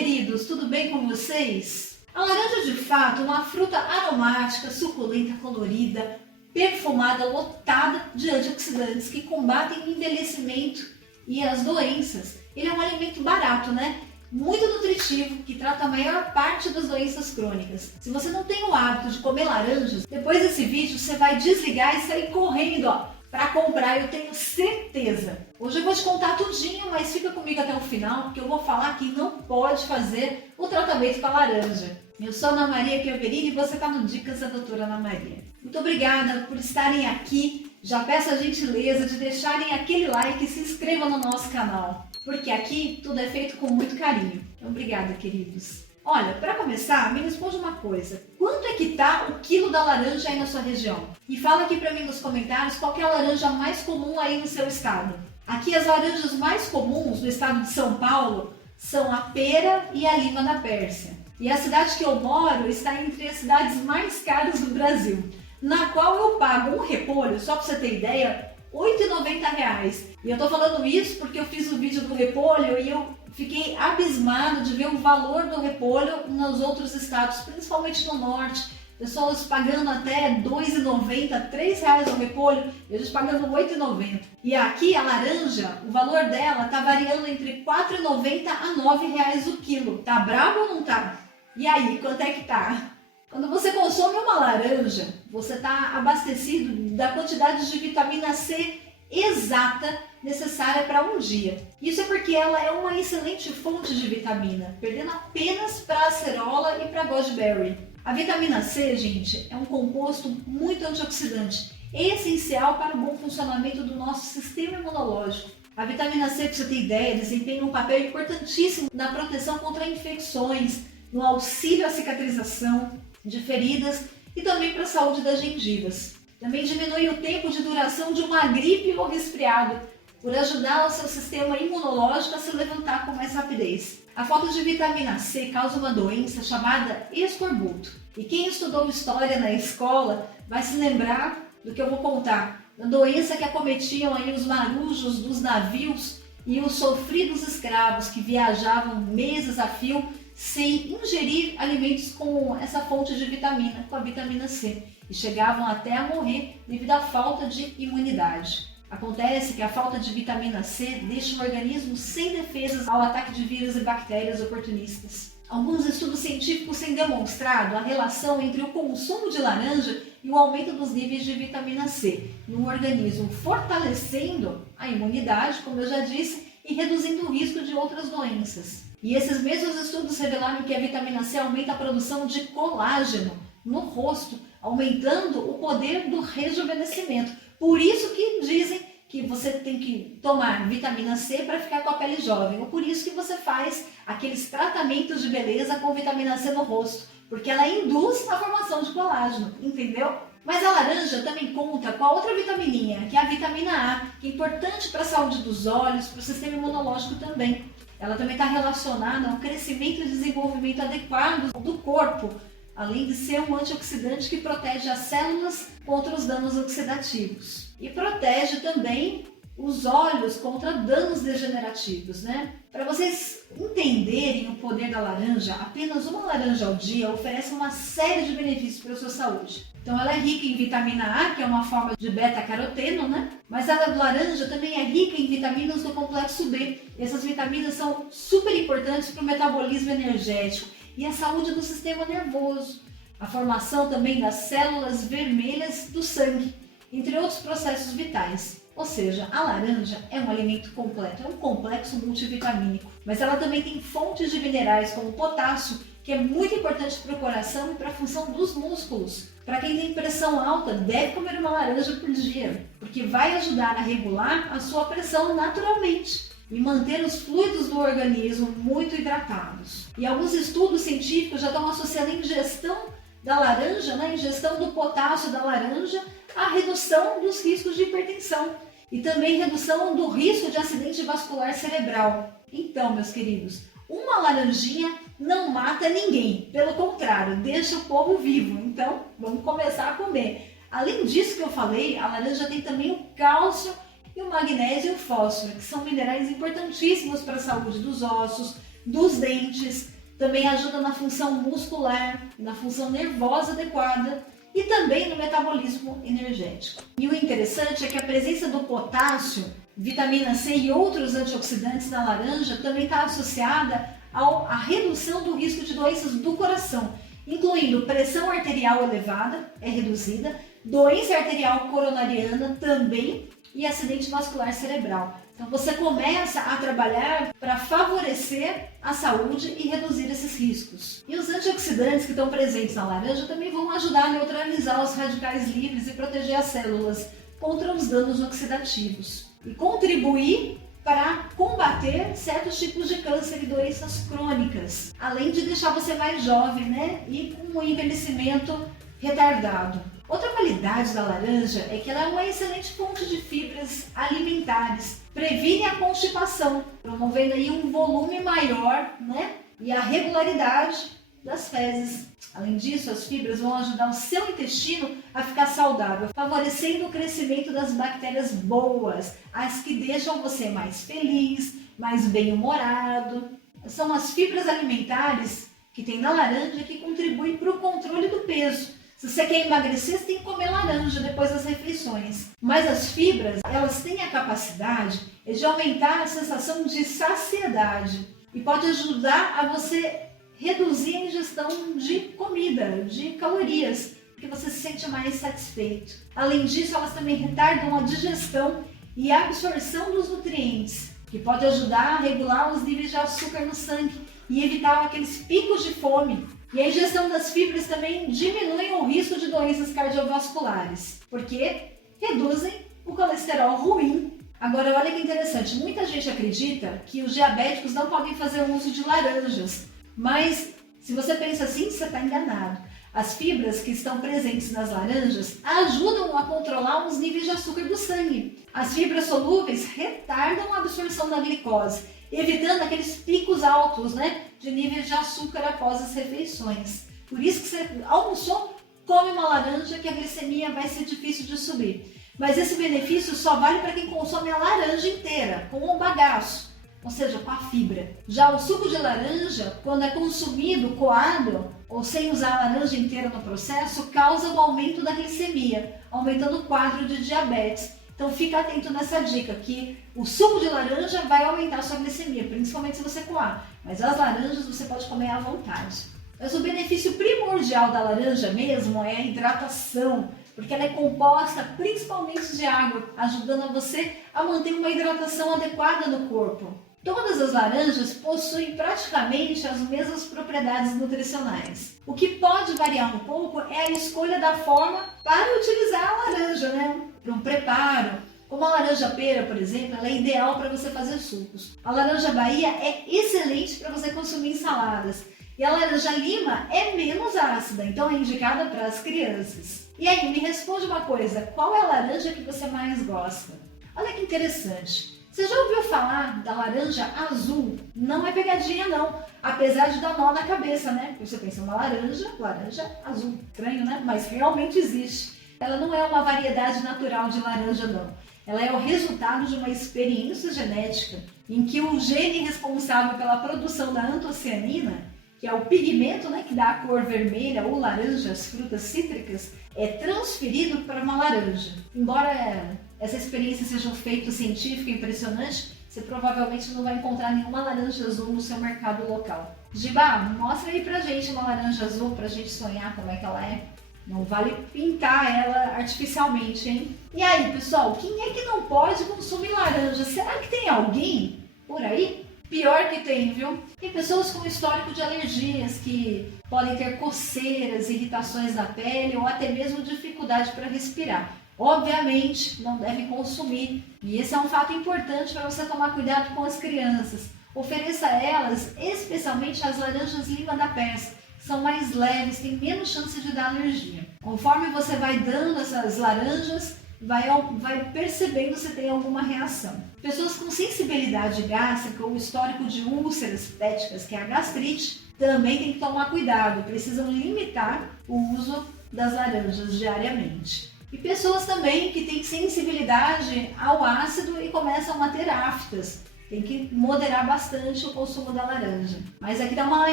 queridos, tudo bem com vocês? A laranja de fato é uma fruta aromática, suculenta, colorida, perfumada, lotada de antioxidantes que combatem o envelhecimento e as doenças. Ele é um alimento barato, né? Muito nutritivo, que trata a maior parte das doenças crônicas. Se você não tem o hábito de comer laranjas, depois desse vídeo você vai desligar e sair correndo, para comprar, eu tenho certeza. Hoje eu vou te contar tudinho, mas fica comigo até o final, porque eu vou falar que não pode fazer o tratamento com a laranja. Eu sou Ana Maria Queverini e você está no Dicas da Doutora Ana Maria. Muito obrigada por estarem aqui. Já peço a gentileza de deixarem aquele like e se inscrevam no nosso canal, porque aqui tudo é feito com muito carinho. Então, obrigada, queridos. Olha, para começar, me responde uma coisa. Quanto é que tá o quilo da laranja aí na sua região? E fala aqui para mim nos comentários qual que é a laranja mais comum aí no seu estado. Aqui as laranjas mais comuns no estado de São Paulo são a pera e a lima da Pérsia. E a cidade que eu moro está entre as cidades mais caras do Brasil, na qual eu pago um repolho, só para você ter ideia, R$ 8,90. E eu tô falando isso porque eu fiz o vídeo do repolho e eu fiquei abismado de ver o valor do repolho nos outros estados, principalmente no norte. Pessoas pagando até R$ 2,90, R$ 3 o repolho, e a gente pagando R$ 8,90. E aqui a laranja, o valor dela tá variando entre R$ 4,90 a R$ 9,00 o quilo. Tá bravo ou não tá? E aí, quanto é que tá? Quando você consome uma laranja, você está abastecido da quantidade de vitamina C exata necessária para um dia. Isso é porque ela é uma excelente fonte de vitamina, perdendo apenas para a acerola e para a goji-berry. A vitamina C, gente, é um composto muito antioxidante, essencial para o bom funcionamento do nosso sistema imunológico. A vitamina C, para você ter ideia, desempenha um papel importantíssimo na proteção contra infecções, no auxílio à cicatrização de feridas e também para a saúde das gengivas. Também diminui o tempo de duração de uma gripe ou resfriado, por ajudar o seu sistema imunológico a se levantar com mais rapidez. A falta de vitamina C causa uma doença chamada escorbuto. E quem estudou história na escola vai se lembrar do que eu vou contar, da doença que acometiam aí os marujos dos navios e os sofridos escravos que viajavam meses a fio sem ingerir alimentos com essa fonte de vitamina, com a vitamina C, e chegavam até a morrer devido à falta de imunidade. Acontece que a falta de vitamina C deixa o organismo sem defesas ao ataque de vírus e bactérias oportunistas. Alguns estudos científicos têm demonstrado a relação entre o consumo de laranja e o aumento dos níveis de vitamina C no organismo, fortalecendo a imunidade, como eu já disse, e reduzindo o risco de outras doenças. E esses mesmos estudos revelaram que a vitamina C aumenta a produção de colágeno no rosto, aumentando o poder do rejuvenescimento. Por isso que dizem que você tem que tomar vitamina C para ficar com a pele jovem, ou por isso que você faz aqueles tratamentos de beleza com vitamina C no rosto, porque ela induz a formação de colágeno, entendeu? Mas a laranja também conta com a outra vitamininha, que é a vitamina A, que é importante para a saúde dos olhos, para o sistema imunológico também. Ela também está relacionada ao crescimento e desenvolvimento adequado do corpo, além de ser um antioxidante que protege as células contra os danos oxidativos. E protege também os olhos contra danos degenerativos, né? Para vocês entenderem o poder da laranja, apenas uma laranja ao dia oferece uma série de benefícios para a sua saúde. Então ela é rica em vitamina A, que é uma forma de beta-caroteno, né? Mas a laranja também é rica em vitaminas do complexo B. E essas vitaminas são super importantes para o metabolismo energético e a saúde do sistema nervoso, a formação também das células vermelhas do sangue, entre outros processos vitais. Ou seja, a laranja é um alimento completo, é um complexo multivitamínico, mas ela também tem fontes de minerais como potássio, que é muito importante para o coração e para a função dos músculos. Para quem tem pressão alta, deve comer uma laranja por dia, porque vai ajudar a regular a sua pressão naturalmente e manter os fluidos do organismo muito hidratados. E alguns estudos científicos já estão associando a ingestão da laranja, a ingestão do potássio da laranja, à redução dos riscos de hipertensão e também redução do risco de acidente vascular cerebral. Então, meus queridos, uma laranjinha não mata ninguém, pelo contrário, deixa o povo vivo. Então, vamos começar a comer. Além disso que eu falei, a laranja tem também o cálcio e o magnésio e o fósforo, que são minerais importantíssimos para a saúde dos ossos, dos dentes, também ajuda na função muscular, na função nervosa adequada e também no metabolismo energético. E o interessante é que a presença do potássio, vitamina C e outros antioxidantes na laranja também está associada à redução do risco de doenças do coração, incluindo pressão arterial elevada, é reduzida, doença arterial coronariana também e acidente vascular cerebral. Então você começa a trabalhar para favorecer a saúde e reduzir esses riscos. E os antioxidantes que estão presentes na laranja também vão ajudar a neutralizar os radicais livres e proteger as células contra os danos oxidativos. E contribuir para combater certos tipos de câncer e doenças crônicas, além de deixar você mais jovem, né? E com um envelhecimento retardado. Outra qualidade da laranja é que ela é uma excelente fonte de fibras alimentares, previne a constipação, promovendo aí um volume maior, né? E a regularidade das fezes. Além disso, as fibras vão ajudar o seu intestino a ficar saudável, favorecendo o crescimento das bactérias boas, as que deixam você mais feliz, mais bem-humorado. São as fibras alimentares que tem na laranja que contribuem para o controle do peso. Se você quer emagrecer, você tem que comer laranja depois das refeições. Mas as fibras, elas têm a capacidade de aumentar a sensação de saciedade e pode ajudar a você reduzir a ingestão de comida, de calorias, porque você se sente mais satisfeito. Além disso, elas também retardam a digestão e a absorção dos nutrientes, que pode ajudar a regular os níveis de açúcar no sangue e evitar aqueles picos de fome. E a ingestão das fibras também diminui o risco de doenças cardiovasculares, porque reduzem o colesterol ruim. Agora, olha que interessante, muita gente acredita que os diabéticos não podem fazer uso de laranjas, mas se você pensa assim, você está enganado. As fibras que estão presentes nas laranjas ajudam a controlar os níveis de açúcar do sangue. As fibras solúveis retardam a absorção da glicose, evitando aqueles picos altos, né, de níveis de açúcar após as refeições. Por isso que você almoçou, come uma laranja que a glicemia vai ser difícil de subir. Mas esse benefício só vale para quem consome a laranja inteira, com o bagaço, ou seja, com a fibra. Já o suco de laranja, quando é consumido coado ou sem usar a laranja inteira no processo, causa o aumento da glicemia, aumentando o quadro de diabetes. Então fica atento nessa dica, que o suco de laranja vai aumentar a sua glicemia, principalmente se você coar. Mas as laranjas você pode comer à vontade. Mas o benefício primordial da laranja mesmo é a hidratação, porque ela é composta principalmente de água, ajudando você a manter uma hidratação adequada no corpo. Todas as laranjas possuem praticamente as mesmas propriedades nutricionais. O que pode variar um pouco é a escolha da forma para utilizar a laranja, né? Para um preparo. Como a laranja pera, por exemplo, ela é ideal para você fazer sucos. A laranja Bahia é excelente para você consumir em saladas. E a laranja lima é menos ácida, então é indicada para as crianças. E aí, me responde uma coisa, qual é a laranja que você mais gosta? Olha que interessante. Você já ouviu falar da laranja azul? Não é pegadinha não, apesar de dar nó na cabeça, né? Você pensa uma laranja azul. Estranho, né? Mas realmente existe. Ela não é uma variedade natural de laranja não. Ela é o resultado de uma experiência genética em que o gene responsável pela produção da antocianina, que é o pigmento, né, que dá a cor vermelha ou laranja às frutas cítricas, é transferido para uma laranja. Embora essa experiência seja um feito científico impressionante, você provavelmente não vai encontrar nenhuma laranja azul no seu mercado local. Giba, mostra aí pra gente uma laranja azul pra gente sonhar como é que ela é. Não vale pintar ela artificialmente, hein? E aí, pessoal, quem é que não pode consumir laranja? Será que tem alguém por aí? Pior que tem, viu? Tem pessoas com histórico de alergias que podem ter coceiras, irritações na pele ou até mesmo dificuldade para respirar. Obviamente, não devem consumir. E esse é um fato importante para você tomar cuidado com as crianças. Ofereça a elas, especialmente as laranjas lima da Pérsia. São mais leves, têm menos chance de dar alergia. Conforme você vai dando essas laranjas, vai percebendo se tem alguma reação. Pessoas com sensibilidade gástrica ou histórico de úlceras pépticas, que é a gastrite, também tem que tomar cuidado, precisam limitar o uso das laranjas diariamente. E pessoas também que têm sensibilidade ao ácido e começam a ter aftas. Tem que moderar bastante o consumo da laranja. Mas aqui dá uma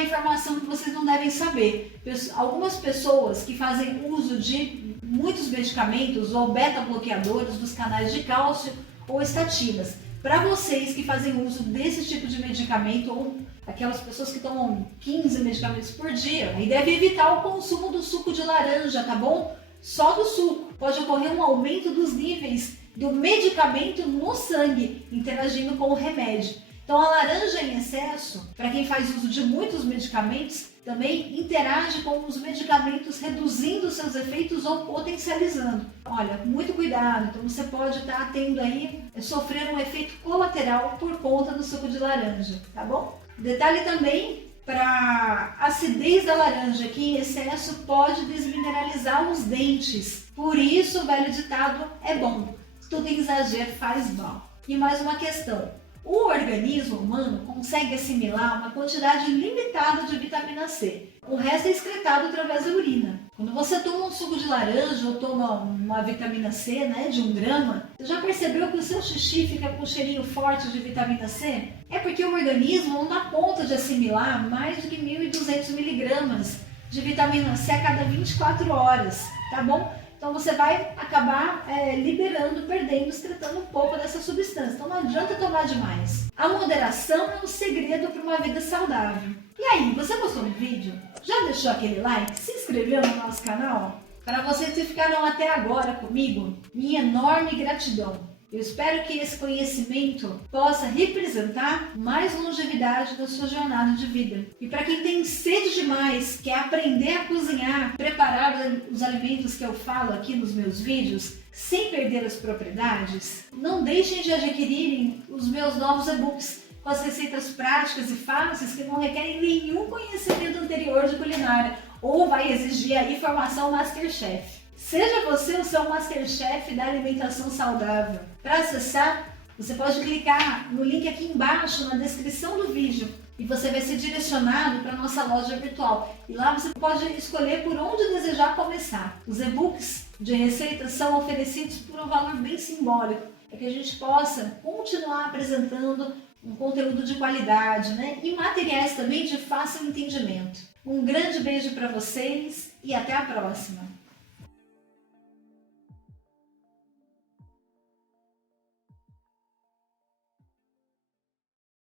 informação que vocês não devem saber. Algumas pessoas que fazem uso de muitos medicamentos ou beta-bloqueadores dos canais de cálcio ou estatinas. Para vocês que fazem uso desse tipo de medicamento ou aquelas pessoas que tomam 15 medicamentos por dia, aí deve evitar o consumo do suco de laranja, tá bom? Só do suco. Pode ocorrer um aumento dos níveis do medicamento no sangue, interagindo com o remédio. Então a laranja em excesso, para quem faz uso de muitos medicamentos, também interage com os medicamentos, reduzindo seus efeitos ou potencializando. Olha, muito cuidado, então você pode estar tendo aí, sofrer um efeito colateral por conta do suco de laranja, tá bom? Detalhe também, para a acidez da laranja, que em excesso pode desmineralizar os dentes. Por isso o velho ditado é bom. Tudo em exagero faz mal. E mais uma questão. O organismo humano consegue assimilar uma quantidade limitada de vitamina C. O resto é excretado através da urina. Quando você toma um suco de laranja ou toma uma vitamina C, né, de 1 grama, você já percebeu que o seu xixi fica com um cheirinho forte de vitamina C? É porque o organismo não dá conta de assimilar mais do que 1.200 miligramas de vitamina C a cada 24 horas, tá bom? Então você vai acabar liberando, perdendo, excretando um pouco dessa substância. Então não adianta tomar demais. A moderação é um segredo para uma vida saudável. E aí, você gostou do vídeo? Já deixou aquele like? Se inscreveu no nosso canal? Para vocês que ficaram até agora comigo, minha enorme gratidão. Eu espero que esse conhecimento possa representar mais longevidade na sua jornada de vida. E para quem tem sede demais, quer aprender a cozinhar, preparar os alimentos que eu falo aqui nos meus vídeos, sem perder as propriedades, não deixem de adquirirem os meus novos e-books com as receitas práticas e fáceis que não requerem nenhum conhecimento anterior de culinária ou vai exigir aí formação Masterchef. Seja você o seu Masterchef da alimentação saudável. Para acessar, você pode clicar no link aqui embaixo na descrição do vídeo e você vai ser direcionado para a nossa loja virtual. E lá você pode escolher por onde desejar começar. Os e-books de receitas são oferecidos por um valor bem simbólico, para que a gente possa continuar apresentando um conteúdo de qualidade, né? E materiais também de fácil entendimento. Um grande beijo para vocês e até a próxima!